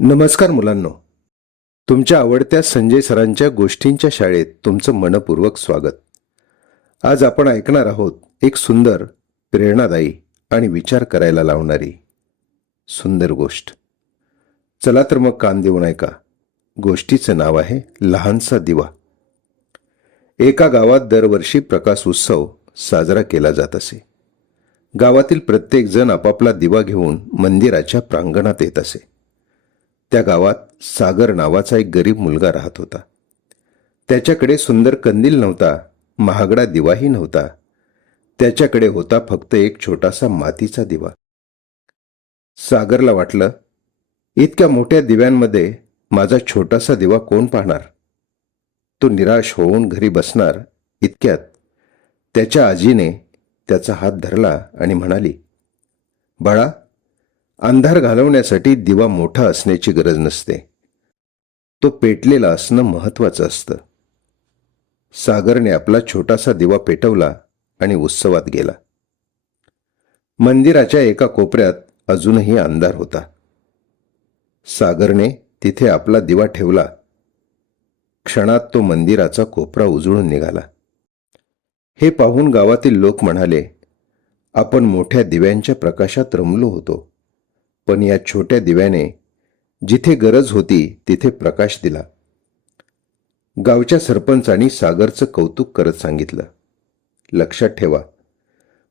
नमस्कार मुलांनो, तुमच्या आवडत्या संजय सरांच्या गोष्टींच्या शाळेत तुमचं मनपूर्वक स्वागत. आज आपण ऐकणार आहोत एक सुंदर, प्रेरणादायी आणि विचार करायला लावणारी सुंदर गोष्ट. चला तर मग कान देऊन ऐका. गोष्टीचं नाव आहे लहानसा दिवा. एका गावात दरवर्षी प्रकाश उत्सव साजरा केला जात असे. गावातील प्रत्येक जण आपापला दिवा घेऊन मंदिराच्या प्रांगणात येत असे. त्या गावात सागर नावाचा एक गरीब मुलगा राहत होता. त्याच्याकडे सुंदर कंदील नव्हता, महागडा दिवाही नव्हता. त्याच्याकडे होता फक्त एक छोटासा मातीचा दिवा. सागरला वाटलं, इतक्या मोठ्या दिव्यांमध्ये माझा छोटासा दिवा कोण पाहणार? तो निराश होऊन घरी बसणार इतक्यात त्याच्या आजीने त्याचा हात धरला आणि म्हणाली, बाळा, अंधार घालवण्यासाठी दिवा मोठा असण्याची गरज नसते, तो पेटलेला असणं महत्वाचं असतं. सागरने आपला छोटासा दिवा पेटवला आणि उत्सवात गेला. मंदिराच्या एका कोपऱ्यात अजूनही अंधार होता. सागरने तिथे आपला दिवा ठेवला. क्षणात तो मंदिराचा कोपरा उजळून निघाला. हे पाहून गावातील लोक म्हणाले, आपण मोठ्या दिव्यांच्या प्रकाशात रमलो होतो, पण या छोट्या दिव्याने जिथे गरज होती तिथे प्रकाश दिला. गावच्या सरपंचांनी सागरचं कौतुक करत सांगितलं, लक्षात ठेवा,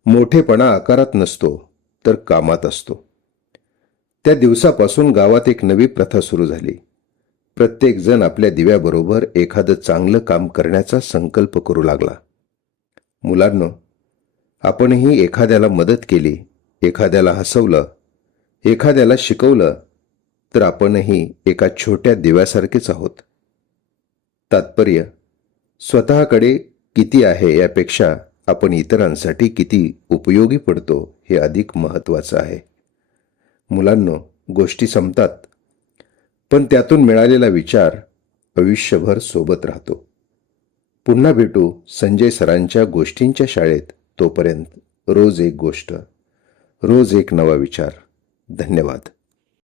मोठेपणा आकारात नसतो तर कामात असतो. त्या दिवसापासून गावात एक नवी प्रथा सुरू झाली. प्रत्येक जण आपल्या दिव्याबरोबर एखादं चांगलं काम करण्याचा संकल्प करू लागला. मुलांनो, आपणही एखाद्याला मदत केली, एखाद्याला हसवलं, एखाद्याला शिकवलं तर आपणही एका छोट्या दिव्यासारखेच आहोत. तात्पर्य, स्वतःकडे किती आहे यापेक्षा आपण इतरांसाठी किती उपयोगी पडतो हे अधिक महत्त्वाचं आहे. मुलांनो, गोष्टी संपतात, पण त्यातून मिळालेला विचार आयुष्यभर सोबत राहतो. पुन्हा भेटू संजय सरांच्या गोष्टींच्या शाळेत. तोपर्यंत रोज एक गोष्ट, रोज एक नवा विचार. धन्यवाद.